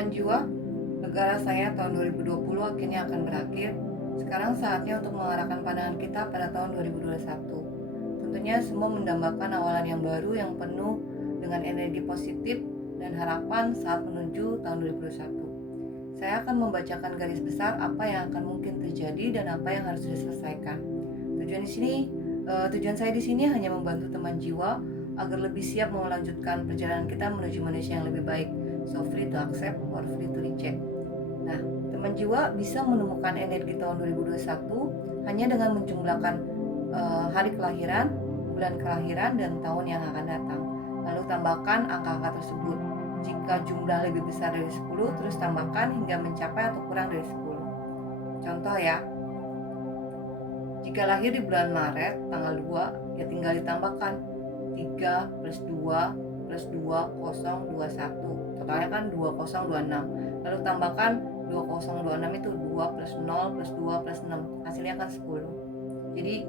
Teman jiwa, negara saya tahun 2020 akhirnya akan berakhir. Sekarang saatnya untuk mengarahkan pandangan kita pada tahun 2021. Tentunya semua mendambakan awalan yang baru yang penuh dengan energi positif dan harapan saat menuju tahun 2021. Saya akan membacakan garis besar apa yang akan mungkin terjadi dan apa yang harus diselesaikan. Tujuan saya di sini hanya membantu teman jiwa agar lebih siap melanjutkan perjalanan kita menuju Indonesia yang lebih baik. So free to accept or free to reject. Nah, teman jiwa bisa menemukan energi tahun 2021 hanya dengan menjumlahkan hari kelahiran, bulan kelahiran, dan tahun yang akan datang. Lalu tambahkan angka-angka tersebut. Jika jumlah lebih besar dari 10, terus tambahkan hingga mencapai atau kurang dari 10. Contoh ya, jika lahir di bulan Maret tanggal 2, ya tinggal ditambahkan 3 plus 2 plus 2, 0, 21. Totalnya kan 2026. Lalu tambahkan 2026 itu 2 plus 0 plus 2 plus 6. Hasilnya kan 10. Jadi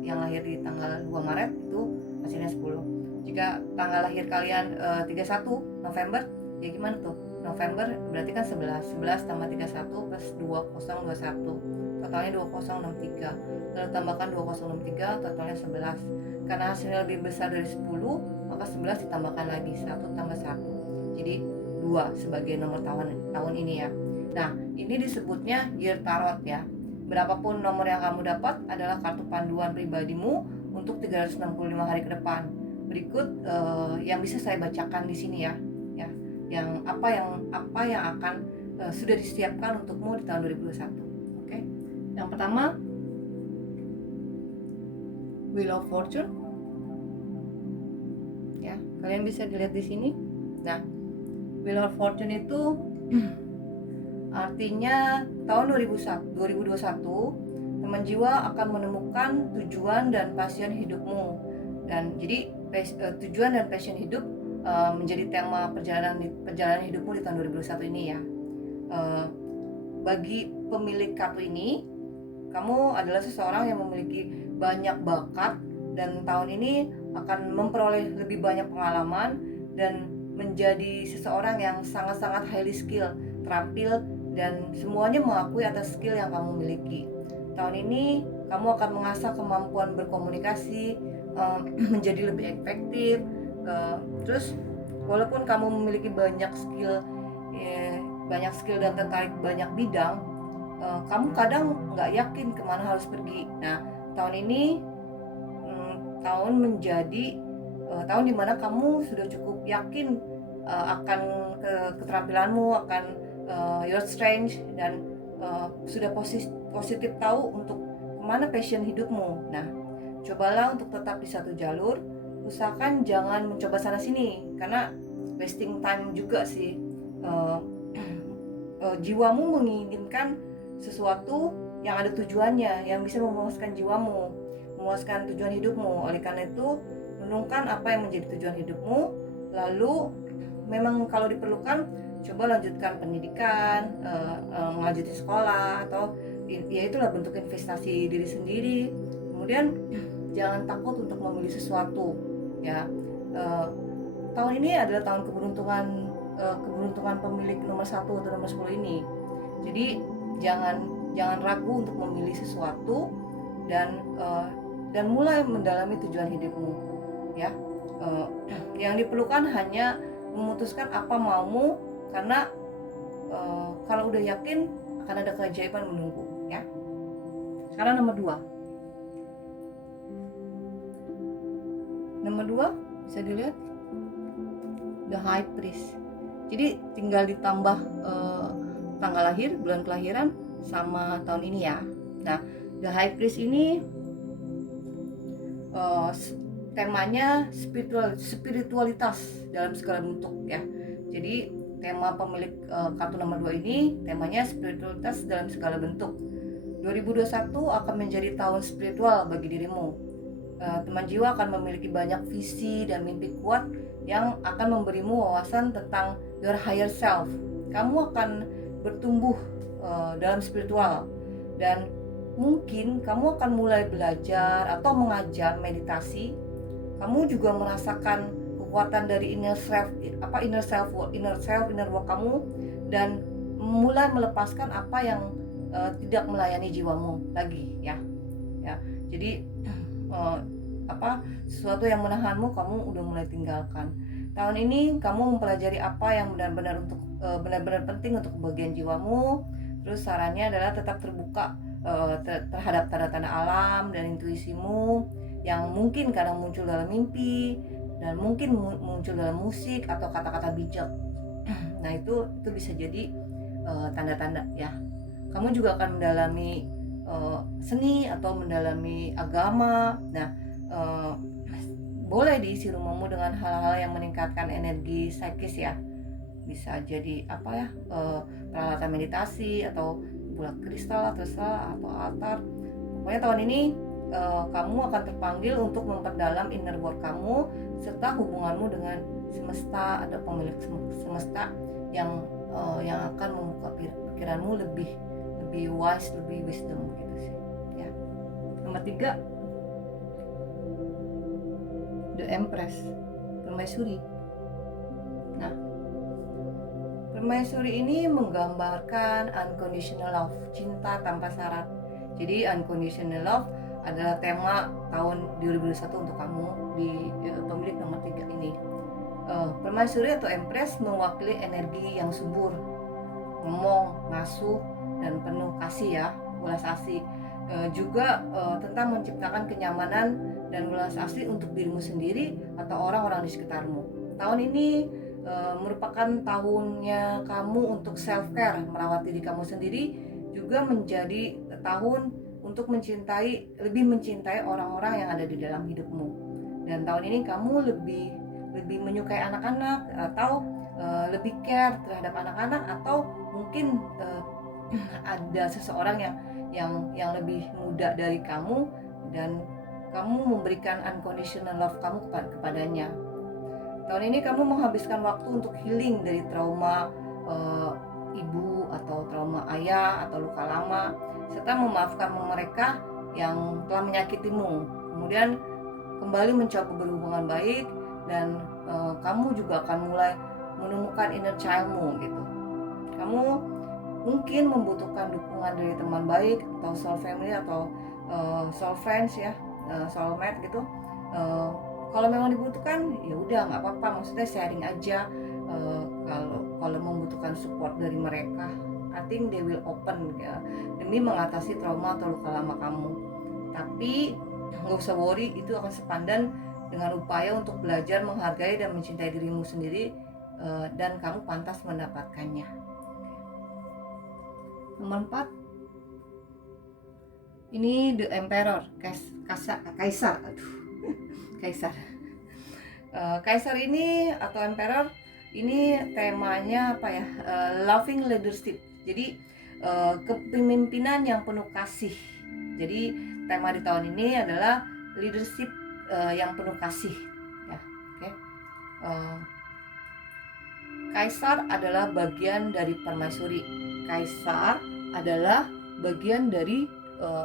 yang lahir di tanggal 2 Maret itu hasilnya 10. Jika tanggal lahir kalian 31 November, ya gimana tuh? November berarti kan 11. 11 tambah 31 plus 2021. Totalnya 2063. Lalu tambahkan 2063, totalnya 11. Karena hasilnya lebih besar dari 10, maka 11 ditambahkan lagi 1 tambah 1. Jadi 2 sebagai nomor tahun ini ya. Nah, ini disebutnya year tarot ya. Berapapun nomor yang kamu dapat adalah kartu panduan pribadimu untuk 365 hari ke depan. Berikut yang bisa saya bacakan di sini ya. Yang apa yang akan sudah disiapkan untukmu di tahun 2021. Oke. Yang pertama, Wheel of Fortune. Ya, kalian bisa dilihat di sini. Nah, Wheel of Fortune itu artinya tahun 2021 teman jiwa akan menemukan tujuan dan passion hidupmu. Dan jadi tujuan dan passion hidup menjadi tema perjalanan hidupmu di tahun 2021 ini ya. Bagi pemilik kartu ini, kamu adalah seseorang yang memiliki banyak bakat dan tahun ini akan memperoleh lebih banyak pengalaman dan menjadi seseorang yang sangat-sangat highly skill, terampil, dan semuanya mengakui atas skill yang kamu miliki. Tahun ini kamu akan mengasah kemampuan berkomunikasi, menjadi lebih efektif. Terus walaupun kamu memiliki banyak skill dan tertarik banyak bidang, kamu kadang nggak yakin kemana harus pergi. Nah, tahun ini tahun menjadi tahun dimana kamu sudah cukup yakin akan keterampilanmu, akan your strength, dan sudah positif tahu untuk kemana passion hidupmu. Nah, cobalah untuk tetap di satu jalur. Usahakan jangan mencoba sana sini karena wasting time juga sih. Jiwamu menginginkan sesuatu yang ada tujuannya, yang bisa memuaskan jiwamu, memuaskan tujuan hidupmu. Oleh karena itu, renungkan apa yang menjadi tujuan hidupmu. Lalu memang kalau diperlukan, coba lanjutkan pendidikan, melanjutkan sekolah, atau ya itulah bentuk investasi diri sendiri. Kemudian jangan takut untuk memilih sesuatu ya. Tahun ini adalah tahun keberuntungan pemilik nomor 1 atau nomor 10 ini. Jadi jangan ragu untuk memilih sesuatu dan mulai mendalami tujuan hidupmu ya. Yang diperlukan hanya memutuskan apa maumu, karena kalau udah yakin akan ada keajaiban menunggu ya. Sekarang nomor 2 bisa dilihat, The High Priest. Jadi tinggal ditambah tanggal lahir, bulan kelahiran sama tahun ini ya. Nah, The High Priest ini temanya spiritualitas dalam segala bentuk ya. Jadi tema pemilik kartu nomor 2 ini temanya spiritualitas dalam segala bentuk. 2021 akan menjadi tahun spiritual bagi dirimu. Teman jiwa akan memiliki banyak visi dan mimpi kuat yang akan memberimu wawasan tentang your higher self. Kamu akan bertumbuh dalam spiritual, dan mungkin kamu akan mulai belajar atau mengajar meditasi. Kamu juga merasakan kekuatan dari inner work kamu, dan mulai melepaskan apa yang tidak melayani jiwamu lagi ya. Jadi sesuatu yang menahanmu kamu udah mulai tinggalkan. Tahun ini kamu mempelajari apa yang benar-benar penting untuk bagian jiwamu. Terus sarannya adalah tetap terbuka terhadap tanda-tanda alam dan intuisimu yang mungkin kadang muncul dalam mimpi dan mungkin muncul dalam musik atau kata-kata bijak. Nah itu bisa jadi tanda-tanda ya. Kamu juga akan mendalami seni atau mendalami agama. Nah boleh diisi rumahmu dengan hal-hal yang meningkatkan energi psikis ya. Bisa jadi peralatan meditasi atau bola kristal atau altar. Pokoknya tahun ini kamu akan terpanggil untuk memperdalam inner world kamu serta hubunganmu dengan semesta atau pemilik semesta yang akan membuka pikiranmu lebih wise, lebih wisdom gitu sih ya. Nomor 3, The Empress, Permaisuri. Nah, Permaisuri ini menggambarkan unconditional love, cinta tanpa syarat. Jadi unconditional love adalah tema tahun 2021 untuk kamu di pemilik nomor 3 ini. Permaisuri atau Empress mewakili energi yang subur, ngomong, ngasuh, dan penuh kasih ya, welas asih. Juga tentang menciptakan kenyamanan dan welas asih untuk dirimu sendiri atau orang-orang di sekitarmu. Tahun ini merupakan tahunnya kamu untuk self care, merawat diri kamu sendiri, juga menjadi tahun untuk lebih mencintai orang-orang yang ada di dalam hidupmu. Dan tahun ini kamu lebih menyukai anak-anak atau lebih care terhadap anak-anak, atau mungkin ada seseorang yang lebih muda dari kamu dan kamu memberikan unconditional love kamu kepadanya. Tahun ini kamu menghabiskan waktu untuk healing dari trauma ibu atau trauma ayah atau luka lama, serta memaafkan mereka yang telah menyakitimu. Kemudian kembali mencoba berhubungan baik, dan kamu juga akan mulai menemukan inner childmu gitu. Kamu mungkin membutuhkan dukungan dari teman baik atau soul family atau soul friends ya, soulmate gitu. Kalau memang dibutuhkan ya udah nggak apa-apa, maksudnya sharing aja. Kalau membutuhkan support dari mereka, I think they will open ya, demi mengatasi trauma atau luka lama kamu. Tapi nggak usah worry, itu akan sepadan dengan upaya untuk belajar menghargai dan mencintai dirimu sendiri, dan kamu pantas mendapatkannya. Nomor 4, ini The Emperor, Kaisar. Kaisar ini atau Emperor ini temanya loving leadership. Jadi kepemimpinan yang penuh kasih. Jadi tema di tahun ini adalah leadership yang penuh kasih ya. Okay. Kaisar adalah bagian dari Permaisuri. Kaisar adalah bagian dari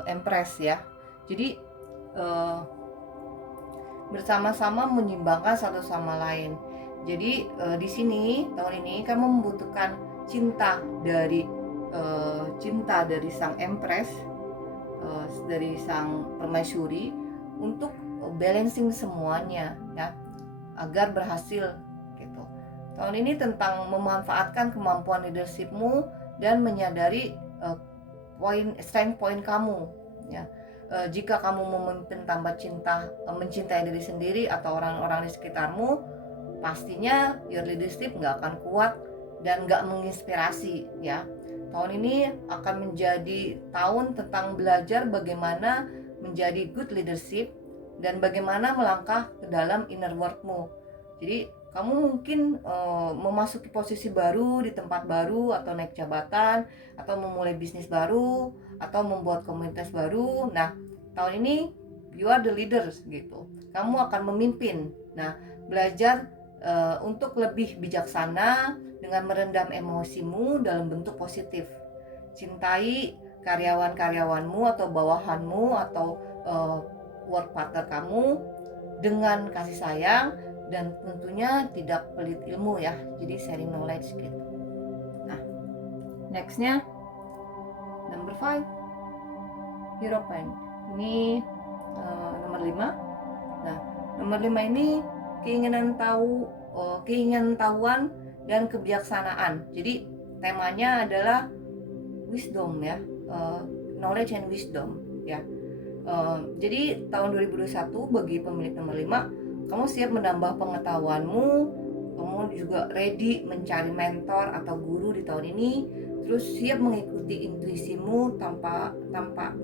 Empress ya. Jadi bersama-sama menyimbangkan satu sama lain. Jadi di sini tahun ini kamu membutuhkan cinta dari sang Empress, dari sang Permaisuri, untuk balancing semuanya ya, agar berhasil gitu. Tahun ini tentang memanfaatkan kemampuan leadershipmu dan menyadari strength point kamu ya. Jika kamu memimpin tanpa mencintai diri sendiri atau orang-orang di sekitarmu, pastinya your leadership nggak akan kuat dan nggak menginspirasi ya. Tahun ini akan menjadi tahun tentang belajar bagaimana menjadi good leadership dan bagaimana melangkah ke dalam inner worldmu. Jadi kamu mungkin memasuki posisi baru di tempat baru, atau naik jabatan, atau memulai bisnis baru, atau membuat komunitas baru. Nah, tahun ini you are the leaders gitu. Kamu akan memimpin. Nah, belajar untuk lebih bijaksana dengan merendam emosimu dalam bentuk positif. Cintai karyawan-karyawanmu atau bawahanmu atau work partner kamu dengan kasih sayang, dan tentunya tidak pelit ilmu ya, jadi sharing knowledge gitu. Nah, nextnya number 5, Hierophant. Ini nomor 5. Nah, nomor 5 ini keinginan tahuan dan kebijaksanaan. Jadi temanya adalah wisdom ya, knowledge and wisdom ya. Jadi tahun 2021 bagi pemilik nomor 5, kamu siap menambah pengetahuanmu, kamu juga ready mencari mentor atau guru di tahun ini, terus siap mengikuti intuisimu tanpa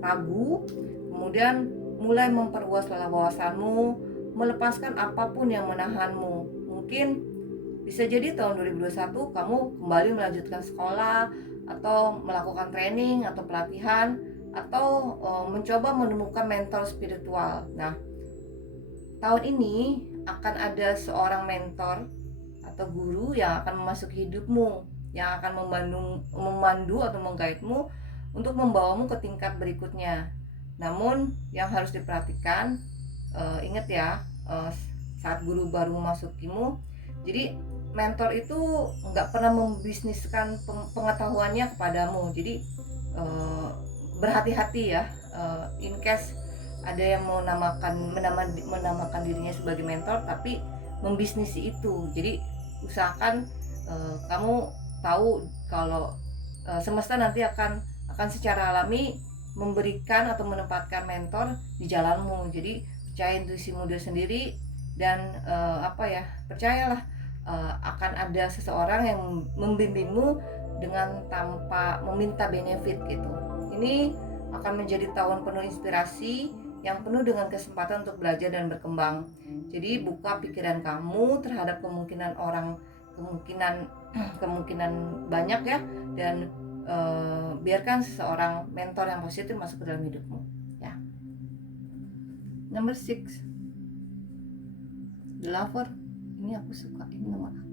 ragu, kemudian mulai memperluas wawasanmu, melepaskan apapun yang menahanmu. Mungkin bisa jadi tahun 2021 kamu kembali melanjutkan sekolah atau melakukan training atau pelatihan atau mencoba menemukan mentor spiritual. Nah, tahun ini akan ada seorang mentor atau guru yang akan memasuki hidupmu, yang akan memandu atau mengguide-mu untuk membawamu ke tingkat berikutnya. Namun yang harus diperhatikan, ingat ya, saat guru baru memasukimu, jadi mentor itu nggak pernah membisniskan pengetahuannya kepadamu. Jadi berhati-hati ya, in case ada yang mau menamakan dirinya sebagai mentor tapi membisnisi itu. Jadi usahakan kamu tahu kalau semesta nanti akan secara alami memberikan atau menempatkan mentor di jalanmu. Jadi percaya intuisimu sendiri dan percayalah akan ada seseorang yang membimbingmu dengan tanpa meminta benefit gitu. Ini akan menjadi tahun penuh inspirasi yang penuh dengan kesempatan untuk belajar dan berkembang. Jadi buka pikiran kamu terhadap kemungkinan banyak ya, dan biarkan seseorang mentor yang positif masuk ke dalam hidupmu ya. Number 6, The Lover. Ini aku suka, ini nomor aku.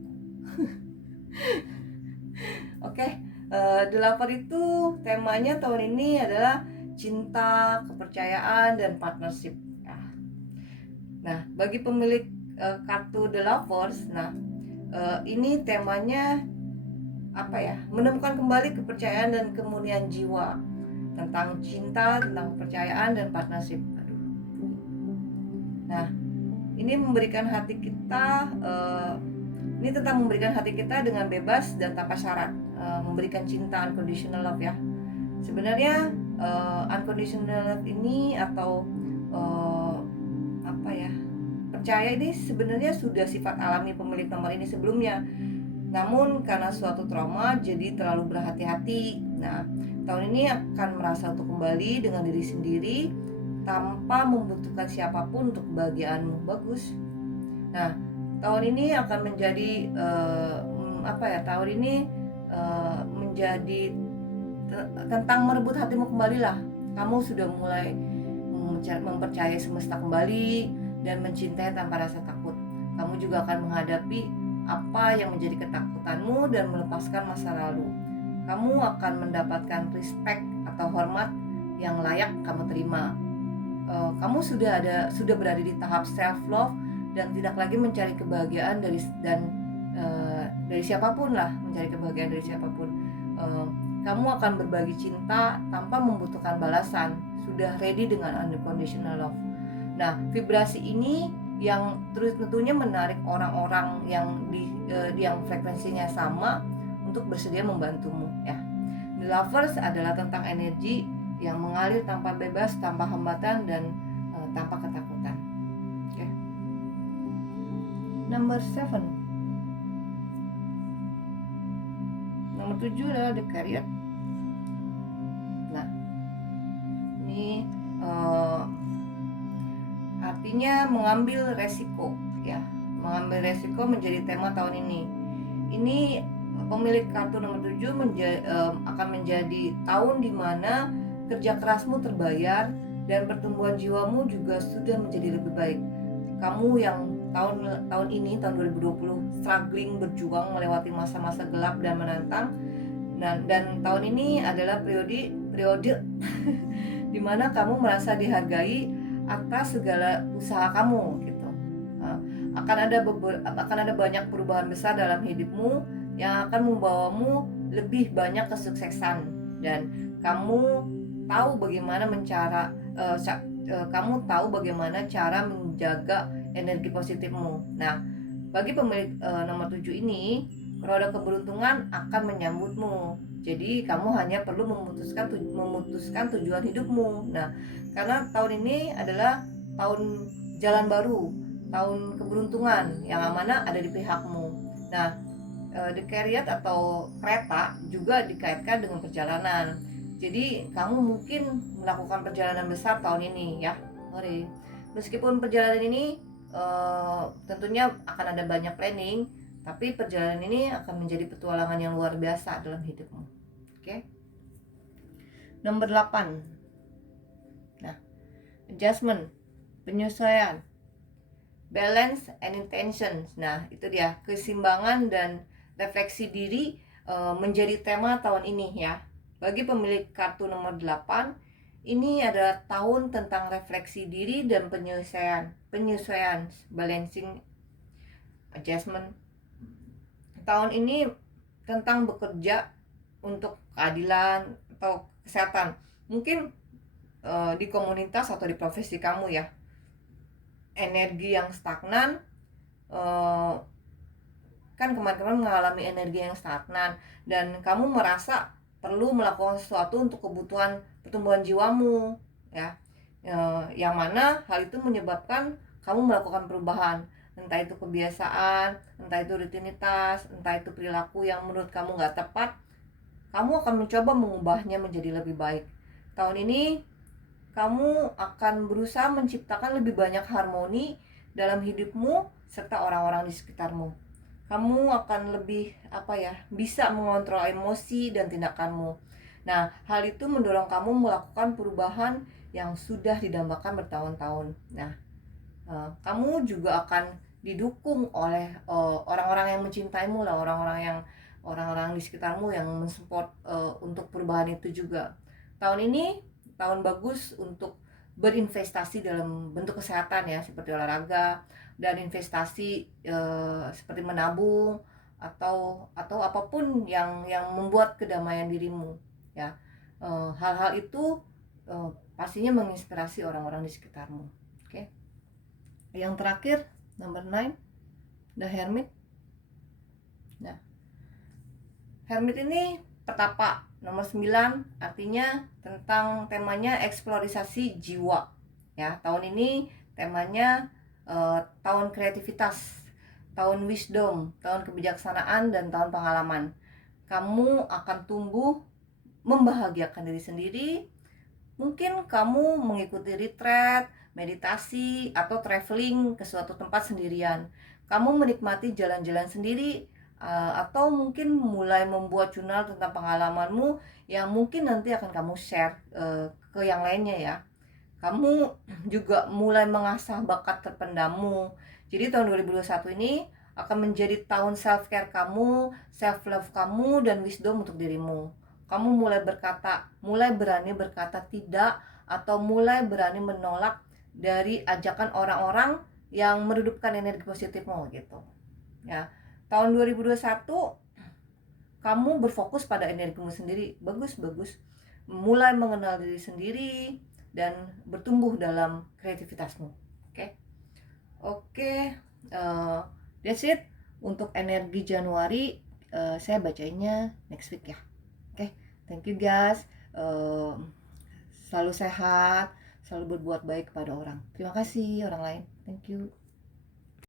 Oke, The Lover itu temanya tahun ini adalah cinta, kepercayaan, dan partnership ya. Nah, bagi pemilik kartu The Lovers, ini temanya menemukan kembali kepercayaan dan kemurnian jiwa, tentang cinta, tentang kepercayaan dan partnership. Nah, ini memberikan hati kita, ini tentang memberikan hati kita dengan bebas dan tanpa syarat, memberikan cinta unconditional love ya. Sebenarnya unconditional love ini atau percaya ini sebenarnya sudah sifat alami pemilik nomor ini sebelumnya. Namun karena suatu trauma jadi terlalu berhati-hati. Nah, tahun ini akan merasa untuk kembali dengan diri sendiri tanpa membutuhkan siapapun untuk kebahagiaanmu. Bagus. Nah, tahun ini akan menjadi tahun ini menjadi tentang merebut hatimu kembali lah. Kamu sudah mulai mempercayai semesta kembali dan mencintai tanpa rasa takut. Kamu juga akan menghadapi apa yang menjadi ketakutanmu dan melepaskan masa lalu. Kamu akan mendapatkan respect atau hormat yang layak kamu terima. Kamu sudah berada di tahap self love dan tidak lagi mencari kebahagiaan dari siapapun lah, kamu akan berbagi cinta tanpa membutuhkan balasan, sudah ready dengan unconditional love. Nah, vibrasi ini yang tentunya menarik orang-orang yang yang frekuensinya sama untuk bersedia membantumu ya. The Lovers adalah tentang energi yang mengalir tanpa bebas, tanpa hambatan dan tanpa ketakutan. Oke. Number 7. Nomor 7 adalah The Career. Nah, ini artinya mengambil resiko ya. Mengambil resiko menjadi tema tahun ini. Ini pemilik kartu nomor 7 akan menjadi tahun di mana kerja kerasmu terbayar dan pertumbuhan jiwamu juga sudah menjadi lebih baik. Kamu yang tahun ini, tahun 2020, struggling, berjuang melewati masa-masa gelap dan menantang, dan tahun ini adalah periode di mana kamu merasa dihargai atas segala usaha kamu gitu. akan ada banyak perubahan besar dalam hidupmu yang akan membawamu lebih banyak kesuksesan, dan kamu tahu bagaimana cara menjaga energi positifmu. Nah, bagi pemilik nomor 7 ini, roda keberuntungan akan menyambutmu. Jadi kamu hanya perlu memutuskan tujuan hidupmu. Nah, karena tahun ini adalah tahun jalan baru, tahun keberuntungan, yang amanah ada di pihakmu. Nah, the chariot atau kereta juga dikaitkan dengan perjalanan. Jadi kamu mungkin melakukan perjalanan besar tahun ini ya. Meskipun perjalanan ini tentunya akan ada banyak planning, tapi perjalanan ini akan menjadi petualangan yang luar biasa dalam hidupmu. Oke. Nomor 8. Nah, adjustment, penyesuaian, balance and intentions. Nah, itu dia, keseimbangan dan refleksi diri menjadi tema tahun ini ya. Bagi pemilik kartu nomor 8, ini adalah tahun tentang refleksi diri dan penyesuaian, balancing, adjustment. Tahun ini tentang bekerja untuk keadilan atau kesehatan. Mungkin di komunitas atau di profesi kamu ya, energi yang stagnan, kan kemarin-kemarin mengalami energi yang stagnan, dan kamu merasa perlu melakukan sesuatu untuk kebutuhan pertumbuhan jiwamu ya, yang mana hal itu menyebabkan kamu melakukan perubahan, entah itu kebiasaan, entah itu rutinitas, entah itu perilaku yang menurut kamu nggak tepat. Kamu akan mencoba mengubahnya menjadi lebih baik. Tahun ini kamu akan berusaha menciptakan lebih banyak harmoni dalam hidupmu serta orang-orang di sekitarmu. Kamu akan lebih bisa mengontrol emosi dan tindakanmu. Nah, hal itu mendorong kamu melakukan perubahan yang sudah didambakan bertahun-tahun. Nah, kamu juga akan didukung oleh orang-orang yang mencintaimu lah, orang-orang di sekitarmu yang mensupport untuk perubahan itu juga. Tahun ini tahun bagus untuk berinvestasi dalam bentuk kesehatan ya, seperti olahraga dan investasi seperti menabung atau apapun yang membuat kedamaian dirimu ya. Hal-hal itu pastinya menginspirasi orang-orang di sekitarmu. Oke. Yang terakhir, nomor 9, The Hermit. Nah, Hermit ini petapa. Nomor 9 artinya tentang temanya eksplorasi jiwa ya. Tahun ini temanya tahun kreativitas, tahun wisdom, tahun kebijaksanaan, dan tahun pengalaman. Kamu akan tumbuh membahagiakan diri sendiri. Mungkin kamu mengikuti retreat, meditasi, atau traveling ke suatu tempat sendirian. Kamu menikmati jalan-jalan sendiri, atau mungkin mulai membuat jurnal tentang pengalamanmu yang mungkin nanti akan kamu share ke yang lainnya ya. Kamu juga mulai mengasah bakat terpendammu. Jadi tahun 2021 ini akan menjadi tahun self care kamu, self love kamu, dan wisdom untuk dirimu. Kamu mulai berani berkata tidak, atau mulai berani menolak dari ajakan orang-orang yang meredupkan energi positifmu gitu ya. Tahun 2021 kamu berfokus pada energimu sendiri. Bagus. Mulai mengenal diri sendiri dan bertumbuh dalam kreativitasmu. Oke, that's it untuk energi Januari. Saya bacainnya next week ya. Thank you guys. Selalu sehat, selalu berbuat baik kepada orang. Terima kasih orang lain. Thank you.